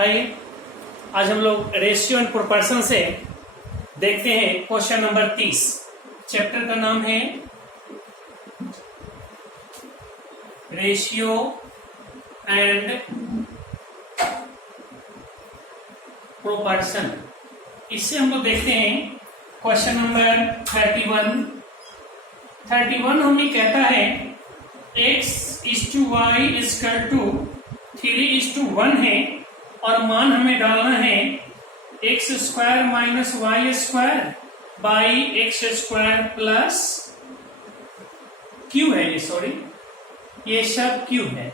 आइए आज हम लोग रेशियो एंड प्रोपोर्शन से देखते हैं क्वेश्चन नंबर 30। चैप्टर का नाम है रेशियो एंड प्रोपोर्शन। इससे हम लोग देखते हैं क्वेश्चन नंबर 31 हमें कहता है x/y = 3:1 है और मान हमें डालना है x² - y² by x² plus q है, ये सॉरी ये सब q है,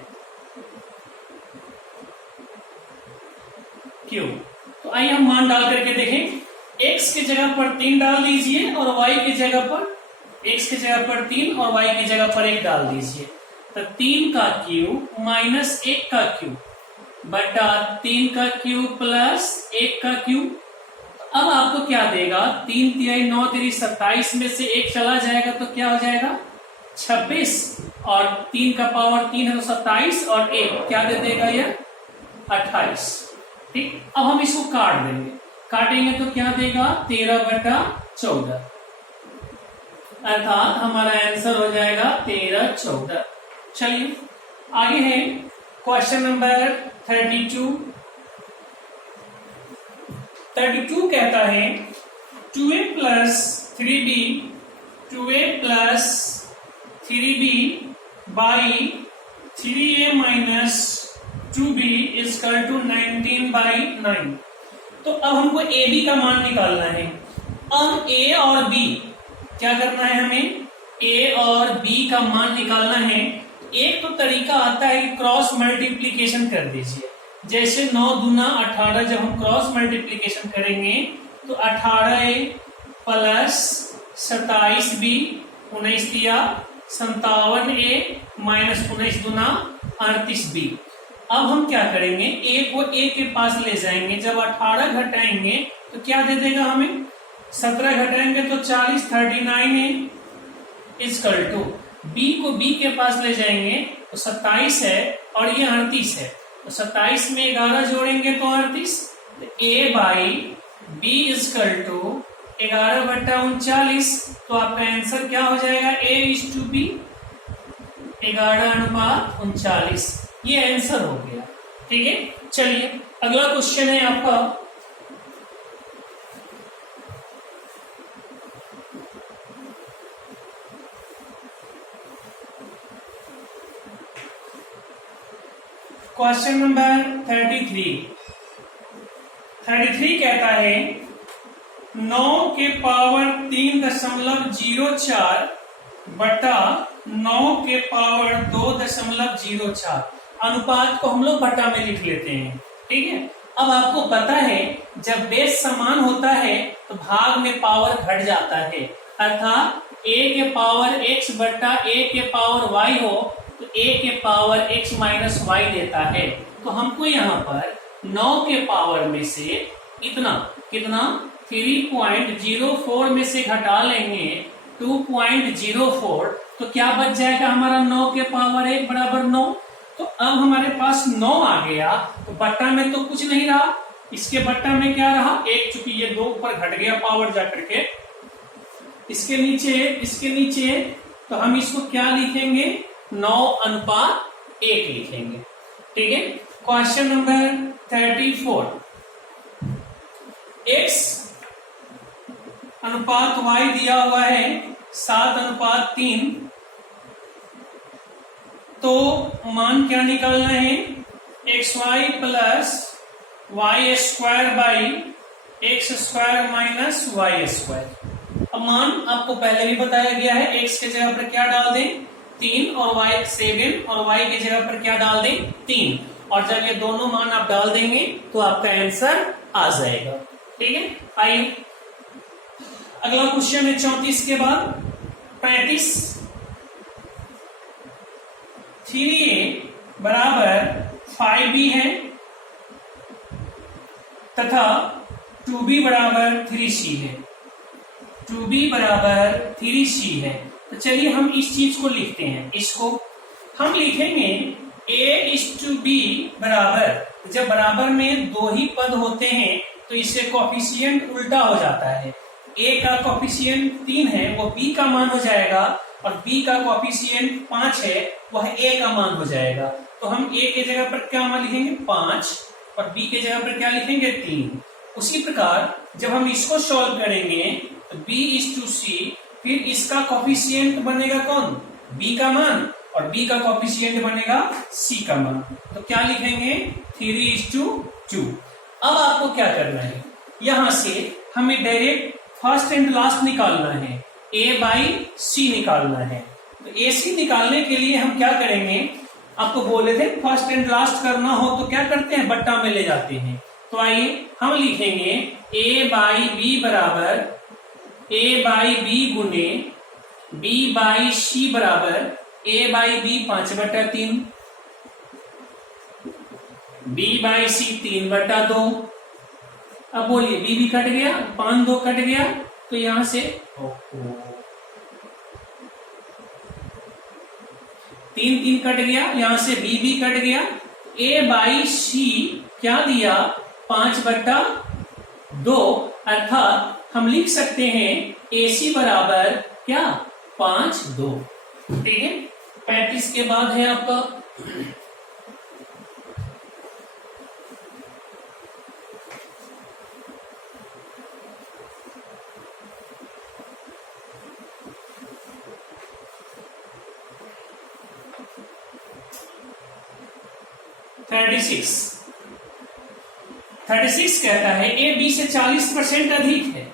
q। तो आइए हम मान डाल करके देखें। x की जगह पर 3 डाल दीजिए और y की जगह पर x की जगह पर 3 और y की जगह पर 1 डाल दीजिए। तो 3 का क्यूब माइनस 1 का क्यूब बटा 3 का क्यूब प्लस 1 का क्यूब। अब आपको क्या देगा? 3 × 3 = 9, 3 × 27 में से 1 चला जाएगा तो क्या हो जाएगा? 26 और 3 का पावर 3 है तो 27 और 1 क्या दे देगा? यह 28। ठीक, अब हम इसको काट देंगे, काटेंगे तो क्या देगा? 13/14, अर्थात हमारा आंसर हो जाएगा 13/14। चलिए आगे है क्वेश्चन नंबर 32 कहता है 2a + 3b by 3a - 2b = 19/9। तो अब हमको ab का मान निकालना है। अब a और b क्या करना है? हमें a और b का मान निकालना है। एक तो तरीका आता है कि क्रॉस मल्टीप्लीकेशन कर दीजिए। जैसे 9 दूना 18, जब हम क्रॉस मल्टीप्लीकेशन करेंगे तो 18a प्लस 27b 19 दिया 57a माइनस 19 दूना 38b। अब हम क्या करेंगे? a को a के पास ले जाएंगे। जब 18 घटाएंगे तो क्या दे देगा हमें? 17 घटाएंगे तो 40, 39a = b को b के पास ले जाएंगे तो 27 है और ये 38 है, तो 27 में 11 जोड़ेंगे तो 38। तो a बाई b = 11/39। तो आपका आंसर क्या हो जाएगा? a/b 11:39। ये आंसर हो गया। ठीक है, चलिए अगला क्वेश्चन है आपका क्वेश्चन नंबर 33 कहता है 9 के पावर 3.04 बटा 9 के पावर 2.04। अनुपात को हम लोग बटा में लिख लेते हैं। ठीक है, अब आपको पता है जब बेस समान होता है तो भाग में पावर घट जाता है, अर्थात a के पावर x बटा a के पावर y हो तो a के पावर x माइनस y देता है। तो हमको यहाँ पर 9 के पावर में से कितना 3.04 में से घटा लेंगे 2.04, तो क्या बच जाएगा हमारा? 9 के पावर 1 बराबर 9। तो अब हमारे पास 9 आ गया, तो बट्टा में तो कुछ नहीं रहा, इसके बट्टा में क्या रहा? 1, चूंकि ये 2 ऊपर घट गया पावर जाकर के इसके नीचे, तो हम इसको क्या लिखेंगे? 9:1 लिखेंगे। ठीक है, क्वेश्चन नंबर 34 x अनुपात y दिया हुआ है 7:3। तो मान क्या निकालना है? xy plus y² by x² minus y²। अब मान आपको पहले भी बताया गया है, x के जगह पर क्या डाल दें? 3 और y 7 और y की जगह पर क्या डाल दें? 3। और जब ये दोनों मान आप डाल देंगे तो आपका आंसर आ जाएगा। ठीक है, आइए अगला क्वेश्चन है 34 के बाद 35। 3a बराबर 5b है तथा 2b बराबर 3c है। 2b बराबर 3c है। तो चलिए हम इस चीज को लिखते हैं। इसको हम लिखेंगे A/B बराबर, जब बराबर में दो ही पद होते हैं तो इससे कॉफिशिएंट उल्टा हो जाता है। A का कॉफिशिएंट 3 है, वो B का मान हो जाएगा, और B का कॉफिशिएंट 5 है, वह A का मान हो जाएगा। तो हम A के जगह पर क्या मान लिखेंगे 5, और B के जगह पर क्या लिखेंगे 3। उसी प्रकार जब हम इसको सॉल्व करेंगे तो B/C, फिर इसका कॉफिशिएंट बनेगा कौन, B का मान, और B का कॉफिशिएंट बनेगा C का मान। तो क्या लिखेंगे 3:2। अब आपको क्या करना है, यहां से हमें डायरेक्ट फर्स्ट एंड लास्ट निकालना है, A/C निकालना है। तो AC निकालने के लिए हम क्या करेंगे, आपको बोले थे फर्स्ट एंड लास्ट करना हो तो क्या करते हैं, बट्टा में ले जाते हैं। तो आइए हम लिखेंगे A/B बराबर A/B गुने B/C बराबर A/B 5/3, B/C 3/2। अब बोलिए B भी कट गया, 5 2 कट गया, तो यहां से 3 3 कट गया, यहां से B भी कट गया। A/C क्या दिया 5/2, अर्थात हम लिख सकते हैं AC बराबर क्या 5/2। ठीक है, 35 के बाद है आपका 36 कहता है A B से 40% अधिक है।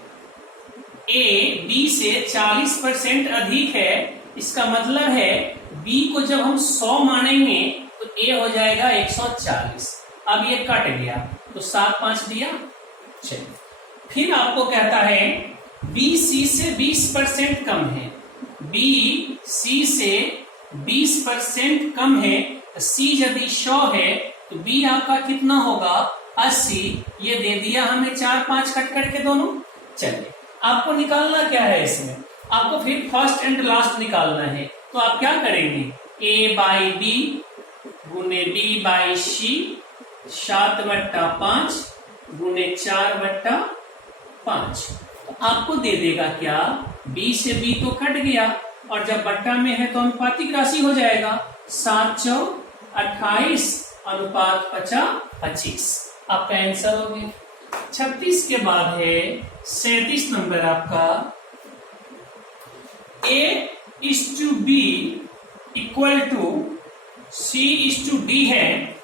A B से 40% अधिक है, इसका मतलब है B को जब हम 100 मानेंगे तो A हो जाएगा 140। अब ये कट गया तो 7 5 दिया। चलिए, फिर आपको कहता है B C से 20% कम है। B C से 20% कम है, C यदि 100 है तो B आपका कितना होगा 80। ये दे दिया हमें 4 5 कट करके दोनों। चलिए, आपको निकालना क्या है, इसमें आपको फिर फर्स्ट एंड लास्ट निकालना है। तो आप क्या करेंगे A/B गुने B/C 7/5 गुने 4/5। तो आपको दे देगा क्या, B से B तो कट गया, और जब बट्टा में है तो अनुपातिक राशि हो जाएगा। 7 4 28 अनुपात 25। आपका आंसर हो गया। 36 के बाद है 37 नंबर आपका A/B इक्वल टू C/D है।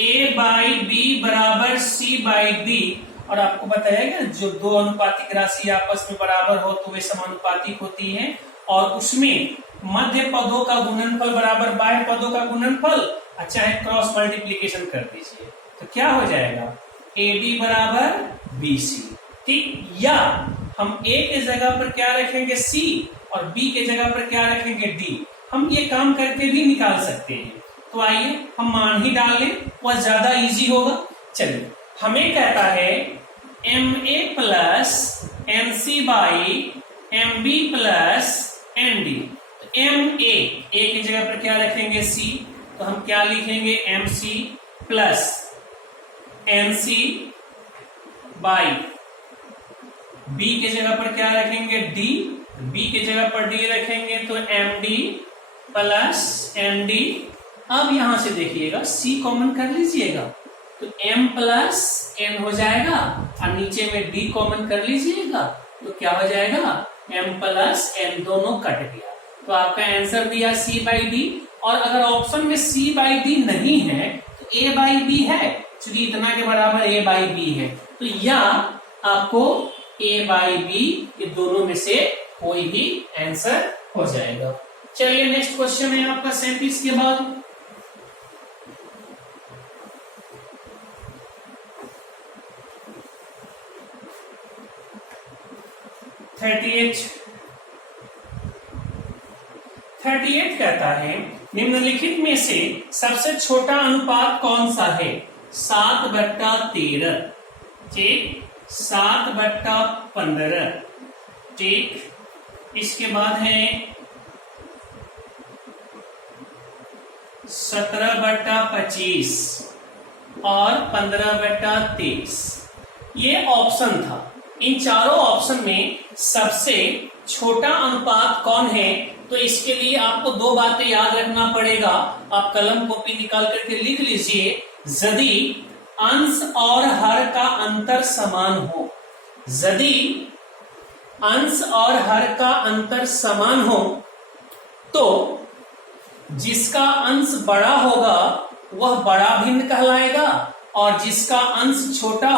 A/B बराबर C/D, और आपको बताया गया जो दो अनुपातिक राशि आपस में बराबर हो तो वे समानुपातिक होती है, और उसमें मध्य पदों का गुणनफल बराबर बाह्य पदों का गुणनफल, चाहे क्रॉस मल्टीप्लीकेशन कर दीजिए तो क्या हो जाएगा AB बराबर BC। ठीक, या हम A के जगह पर क्या रखेंगे C, और B के जगह पर क्या रखेंगे D। हम ये काम करके भी निकाल सकते हैं। तो आइए हम मान ही डाल लें, वह ज्यादा इजी होगा। चलिए, हमें कहता है MA plus MC by MB plus ND। MA A की जगह पर क्या रखेंगे C, तो हम क्या लिखेंगे MC plus NC by B के जगह पर क्या रखेंगे D, B के जगह पर D रखेंगे तो MD प्लस ND। अब यहां से देखिएगा C कॉमन कर लीजिएगा तो M प्लस N हो जाएगा, और नीचे में D कॉमन कर लीजिएगा तो क्या हो जाएगा M प्लस N, दोनों कट गया। तो आपका आंसर दिया C/D, और अगर ऑप्शन में C/D नहीं है तो A/B है, चूंकि इतना के बराबर A/B है, तो या आपको A/B ये दोनों में से कोई भी आंसर हो जाएगा। चलिए, नेक्स्ट क्वेश्चन है आपका 37 के बाद। थर्टी एट कहता है निम्नलिखित में से सबसे छोटा अनुपात कौन सा है। 7/13, ठीक, 7/15, ठीक, इसके बाद है 17/25 और 15/23 ये ऑप्शन था। इन चारों ऑप्शन में सबसे छोटा अनुपात कौन है? तो इसके लिए आपको दो बातें याद रखना पड़ेगा। आप कलम कॉपी निकाल करके लिख लीजिए। यदि अंश और हर का अंतर समान हो, यदि अंश और हर का अंतर समान हो तो जिसका अंश बड़ा होगा वह बड़ा भिन्न कहलाएगा और जिसका अंश छोटा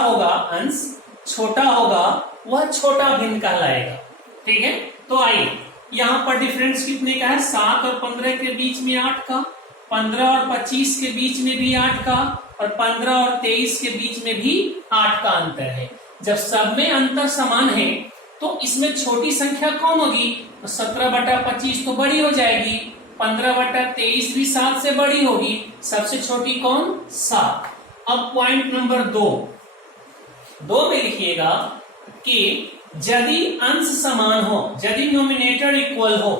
होगा वह छोटा भिन्न कहलाएगा। ठीक है, तो आइए यहां पर डिफरेंस कितने का है? 7 और 15 के बीच में 8 का, 15 और 25 के बीच में भी 8 का और 15 और 23 के बीच में भी 8 का अंतर है। जब सब में अंतर समान है तो इसमें छोटी संख्या कौन होगी? तो 17/25 तो बड़ी हो जाएगी, 15/23 भी 7 से बड़ी होगी, सबसे छोटी कौन? 7। अब पॉइंट नंबर 2 में लिखिएगा कि यदि अंश समान हो, यदि नोमिनेटर इक्वल हो,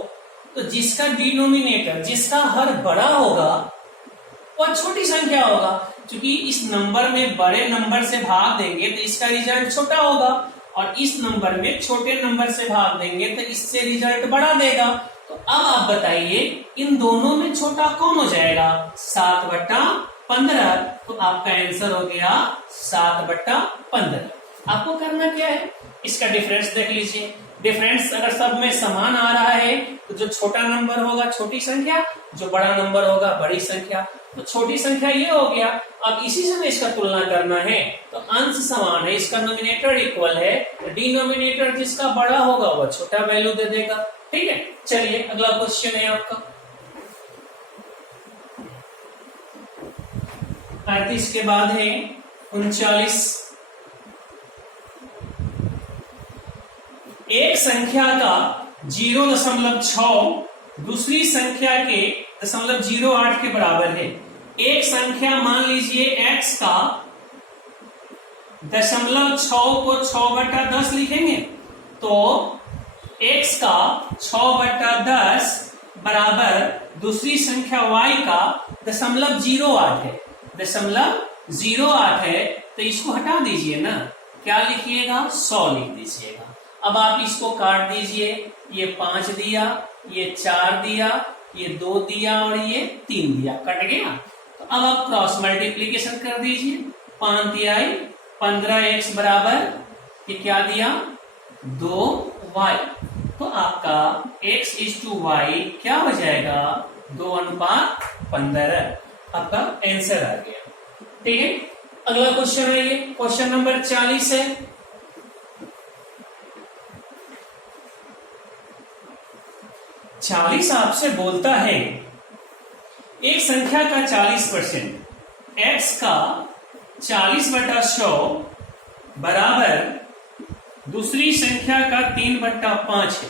तो जिसका डिनोमिनेटर, जिसका हर बड़ा होगा वह छोटी संख्या होगा। क्योंकि इस नंबर में बड़े नंबर से भाग देंगे तो इसका रिजल्ट छोटा होगा और इस नंबर में छोटे नंबर से भाग देंगे तो इससे रिजल्ट बड़ा देगा। तो अब आप बताइए इन दोनों में छोटा कौन हो जाएगा? 7/15। तो आपका आंसर हो गया 7/15। आपको करना क्या है? इसका डिफरेंस देख लीजिए। डिफरेंस अगर सब में समान आ रहा है तो जो छोटा नंबर होगा छोटी संख्या, जो बड़ा नंबर होगा बड़ी संख्या। तो छोटी संख्या ये हो गया। अब इसी से इसका तुलना करना है तो अंश समान है, इसका नोमिनेटर इक्वल है, डिनोमिनेटर जिसका बड़ा होगा वह छोटा वैल्यू दे देगा। ठीक है, चलिए अगला क्वेश्चन है आपका 35 के बाद है 39। एक संख्या का 0.6 दूसरी संख्या के 0.08 के बराबर है। एक संख्या मान लीजिए x का 0.6 को 6/10 लिखेंगे तो x का 6/10 बराबर दूसरी संख्या y का 0.08 है। 0.08 है तो इसको हटा दीजिए ना, क्या लिखिएगा? 100 लिख दीजिएगा। अब आप इसको काट दीजिए, ये 5 दिया, ये 4 दिया, ये 2 दिया और ये 3 दिया, कट गया। तो अब आप क्रॉस मल्टीप्लीकेशन कर दीजिए। 5 दिया 15x बराबर ये क्या दिया? 2y। तो आपका x = y क्या हो जाएगा? 2:15। आपका आंसर आ गया। ठीक है, अगला क्वेश्चन है ये क्वेश्चन नंबर 40 है। 40 आपसे बोलता है एक संख्या का 40%, x का 40/100 बराबर दूसरी संख्या का 3/5 है।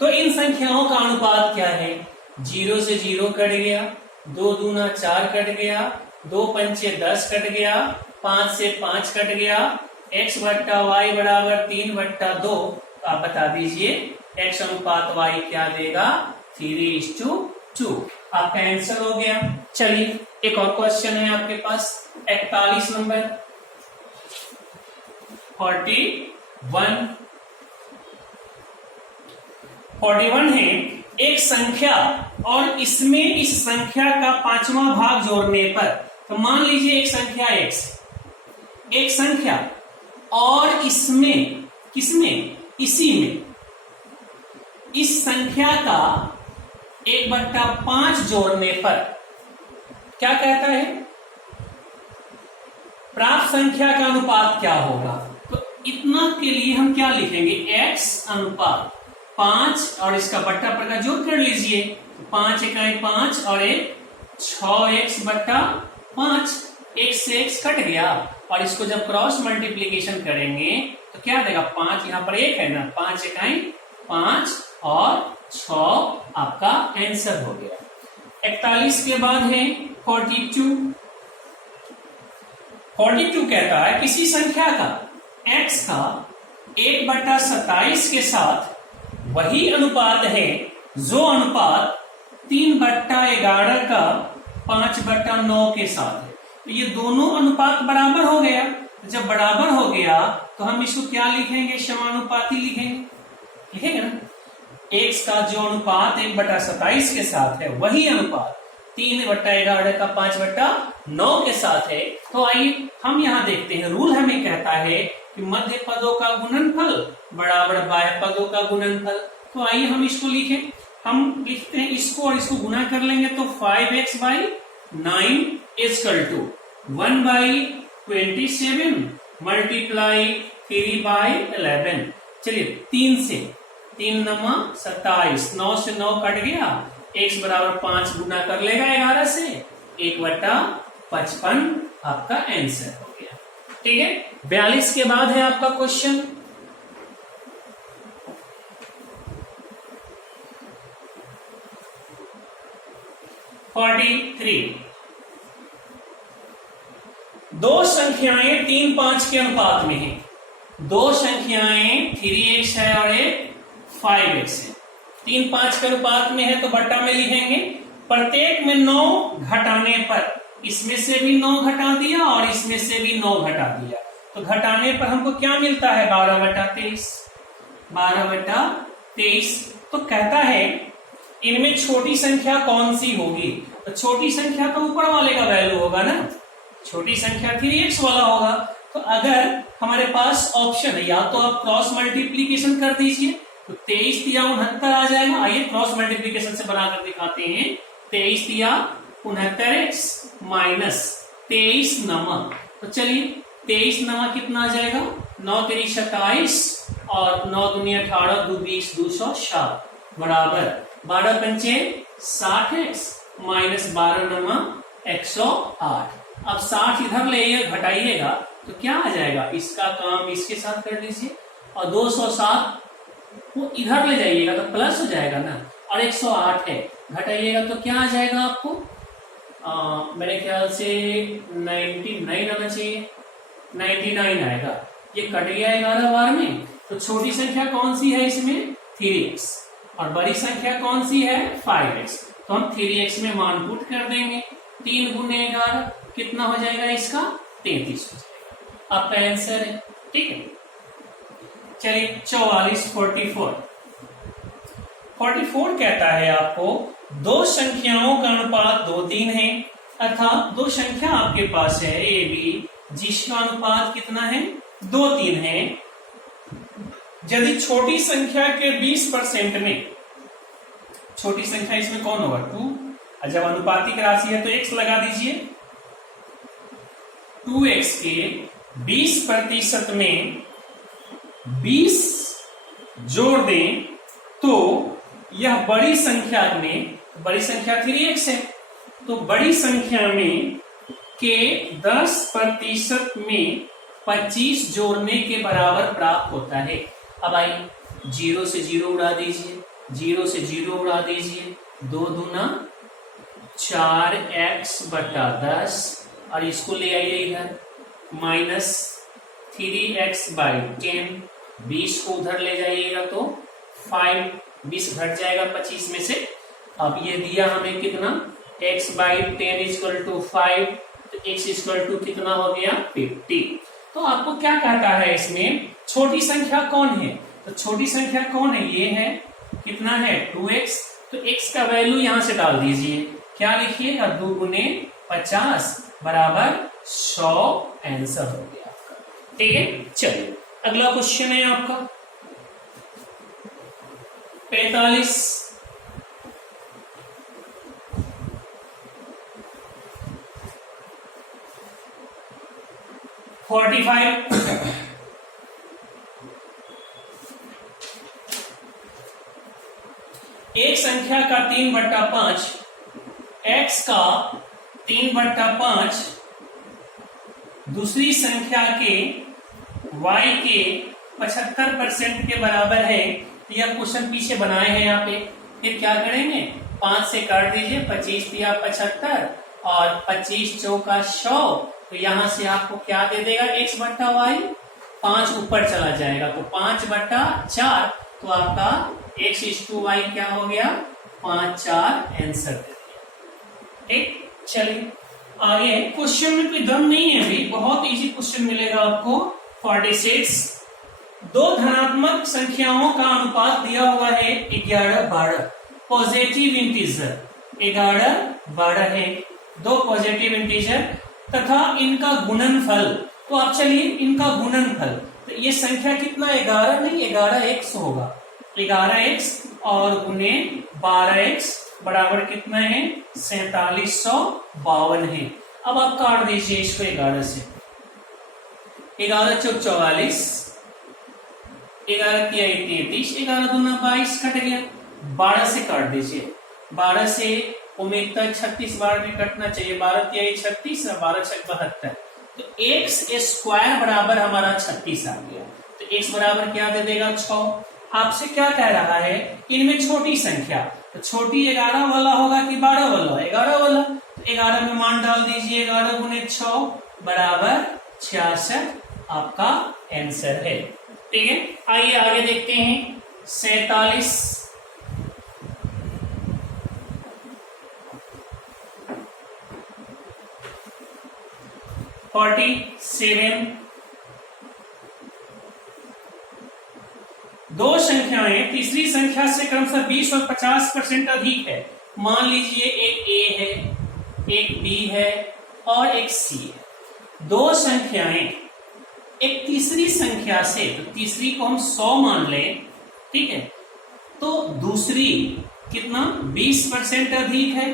तो इन संख्याओं का अनुपात क्या है? 0 से 0 कट गया, 2 दूना 4 कट गया, 2 पंचे 10 कट गया, 5 से 5 कट गया, x/y बराबर 3/2। तो आप बता दीजिए x अनुपात y क्या देगा? 3:2। आपका आंसर हो गया। चलिए एक और क्वेश्चन है आपके पास 41 नंबर 41 है। एक संख्या और इसमें इस संख्या का 5वां भाग जोड़ने पर, तो मान लीजिए एक संख्या x, एक संख्या और इसमें, किसमें? इसी में इस संख्या का 1/5 जोड़ने पर क्या कहता है? प्राप्त संख्या का अनुपात क्या होगा? तो इतना के लिए हम क्या लिखेंगे? x अनुपात 5 और इसका बट्टा पर का जोड़ कर लीजिए। 5 × 5 और 6x/5। x से x कट गया और इसको जब क्रॉस मल्टीप्लीकेशन करेंगे तो क्या देगा? 5 यहाँ पर 1 है ना, 5 × 5 और 6 आपका आंसर हो गया। 41 के बाद है 42 कहता है किसी संख्या का x का 1/27 के साथ वही अनुपात है जो अनुपात 3/11 का 5/9 के साथ है। तो ये दोनों अनुपात बराबर हो गया। जब बराबर हो गया तो हम इसको क्या लिखेंगे? समानुपाती लिखेंगे, लिखेंगे ना। x का जो अनुपात 1/27 के साथ है वही अनुपात 3/11 का 5/9 के साथ है। तो आइए हम यहाँ देखते हैं, रूल हमें कहता है कि मध्य पदों का गुणनफल बराबर बाह्य पदों का गुणनफल। तो आइए हम इसको लिखें। हम लिखते हैं इसको और इसको गुना कर लेंगे तो 5x/9 इक्वल टू 1/27 मल्टीप्लाई 3/11। चलिए 3 से 3 9 27, 9 से 9 कट गया, x बराबर 5 गुना कर लेगा 11 से, 1/55 आपका आंसर हो गया। ठीक है, 42 के बाद है आपका क्वेश्चन। दो संख्याएं 3 5 के अनुपात में हैं। दो संख्याएं 3x है और एक 5x है। 3 5 के अनुपात में है तो बट्टा में लिखेंगे। प्रत्येक में 9 घटाने पर इसमें से भी 9 घटा दिया और इसमें से भी 9 घटा दिया, तो घटाने पर हमको क्या मिलता है? 12/23। 12/23। तो कहता है इनमें छोटी संख्या कौन सी होगी? तो छोटी संख्या तो ऊपर वाले का वैल्यू होगा ना, छोटी संख्या 3x वाला होगा। तो अगर हमारे पास ऑप्शन है, या तो आप क्रॉस मल्टीप्लीकेशन कर दीजिए तो 23 तिया 69 आ जाएगा। आइए क्रॉस मल्टीप्लीकेशन से बनाकर दिखाते हैं। 23 तिया 69x माइनस 23 नमा, तो चलिए 23 नमा कितना आ जाएगा? 9 3 27 और 9 दूनी 18 2 20 207 बराबर 12 पंचे 60x माइनस 12 नमा 108। अब 60 इधर ले घटाइएगा तो क्या आ जाएगा? इसका काम इसके साथ कर दीजिए और 207 वो इधर ले जाइएगा तो प्लस हो जाएगा ना, और 108 है, घटाइएगा तो क्या आ जाएगा आपको? मेरे ख्याल से 99 आना चाहिए, 99 आएगा। ये कट गया 11 बार में। तो छोटी संख्या कौन सी है इसमें? 3x, और बड़ी संख्या कौन सी है? 5x। तो हम 3x में मान पुट कर देंगे। 3 गुने 11 कितना हो जाएगा इसका? 33 हो जाएगा। आपका आंसर है। ठीक है, चलिए 44 कहता है आपको दो संख्याओं का अनुपात 2 3 है, अर्थात दो संख्या आपके पास है ए बी जिसका अनुपात कितना है? 2 3 है। यदि छोटी संख्या के 20% में, छोटी संख्या इसमें कौन होगा? 2, और जब अनुपातिक राशि है तो x लगा दीजिए। 2x के 20% में 20 जोड़ दें तो यह बड़ी संख्या में, बड़ी संख्या 3x है, तो बड़ी संख्या में के 10% में 25 जोड़ने के बराबर प्राप्त होता है। अब आइए 0 से 0 उड़ा दीजिए, 0 से 0 उड़ा दीजिए, 2 दूना 4x/10 और इसको ले आइए इधर, माइनस 3x/10, 20 को उधर ले जाइएगा तो 20 घट जाएगा 25 में से। अब ये दिया हमें कितना? x/10 इक्वल टू 5, तो x इक्वल टू कितना हो गया? 50। तो आपको क्या कहता है इसमें? छोटी संख्या कौन है? तो छोटी संख्या कौन है? ये है, कितना है? 2x। तो x का वैल्यू यहां से डाल दीजिए, क्या लिखिएगा? 2 गुने 50 बराबर 100 आंसर हो गया आपका। ठीक है, चलिए अगला क्वेश्चन है आपका 45। एक संख्या का 3/5, x का 3/5 दूसरी संख्या के y के 75% के बराबर है। यह क्वेश्चन पीछे बनाए हैं यहाँ पे। फिर क्या करेंगे? 5 से काट दीजिए, 25 दिया 75 और 25 चौका 100, तो यहां से आपको क्या दे देगा? x/y। 5 ऊपर चला जाएगा तो 5/4, तो आपका x/y क्या हो गया? 5 4 आंसर दे दिया। ठीक, चलिए आगे। क्वेश्चन में कोई दम नहीं है अभी, बहुत इजी क्वेश्चन मिलेगा आपको। 46, दो धनात्मक संख्याओं का अनुपात दिया हुआ है 11 12, पॉजिटिव इंटीजर 11 12 है, दो पॉजिटिव इंटीजर तथा इनका गुणनफल। तो आप चलिए इनका गुणनफल, तो ये संख्या कितना 11 नहीं 11x होगा, 11x और गुने 12x बराबर कितना है 4752 है। अब आप काट दीजिए इसको 11 से, 11 चौक 44, 11 तिया 33, 11 दूना 22 कट गया। 12 से काट दीजिए, 12 से उम्मीद तक 36 बार में कटना चाहिए, 12 तिया 36 और 12 छक 72, तो x स्क्वायर बराबर हमारा 36 आ गया। तो x बराबर क्या दे देगा 6। आपसे क्या कह रहा है, इनमें छोटी संख्या, तो छोटी 11 वाला होगा कि 12 वाला, 11 वाला, तो 11 में मान डाल दीजिए, 11 गुने 6 बराबर 66 आपका आंसर है। ठीक है, आइए आगे देखते हैं। 47, दो संख्याएं तीसरी संख्या से क्रमशः 20 और 50% अधिक है। मान लीजिए एक a है, एक b है और एक c है। दो संख्याएं एक तीसरी संख्या से, तो तीसरी को हम 100 मान लें, ठीक है, तो दूसरी कितना 20% अधिक है।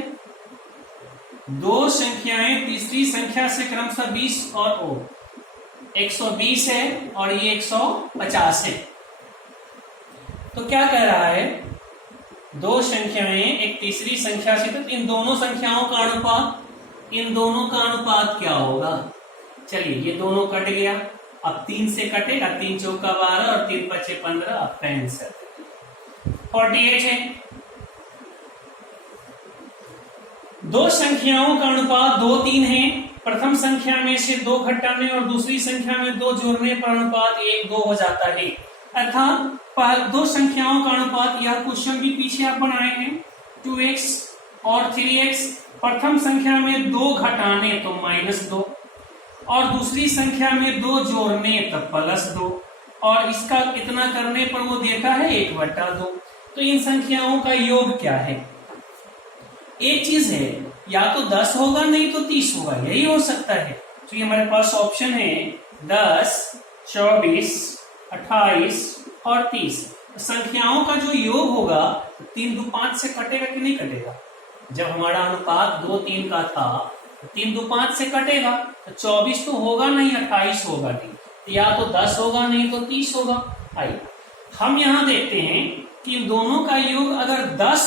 दो संख्याएं तीसरी संख्या से क्रमशः 20 और 120 है और ये 150 है। तो क्या कह रहा है, दो संख्याएं एक तीसरी संख्या से, तो इन दोनों संख्याओं का अनुपात, इन दोनों का अनुपात क्या होगा। चलिए ये दोनों कट गया, अब 3 से कटेगा, 3 चौका 12 और 3 पचे 15, आपका आंसर 48 है। दो संख्याओं का अनुपात 2 3 है। प्रथम संख्या में से 2 घटाने और दूसरी संख्या में 2 जोड़ने पर अनुपात 1 2 हो जाता है। अर्थात दो संख्याओं का अनुपात, यह क्वेश्चन भी पीछे आप बनाए हैं, 2x और 3x। प्रथम संख्या में 2 घटाने तो -2 और दूसरी संख्या में 2 जोड़ने तो +2 और इसका इतना करने पर वो देता है 1/2। तो इन संख्याओं का योग क्या है। एक चीज है, या तो 10 होगा नहीं तो 30 होगा, यही हो सकता है। तो ये हमारे पास ऑप्शन है 10 24 28 और 30। संख्याओं का जो योग होगा 3 2 5 से कटेगा कि नहीं कटेगा। जब हमारा अनुपात 2 3 का था, 3 2 5 से कटेगा, तो 24 तो होगा नहीं, 28 होगा नहीं, तो या तो 10 होगा नहीं तो 30 होगा। आइए हम यहां देखते हैं कि इन दोनों का योग अगर 10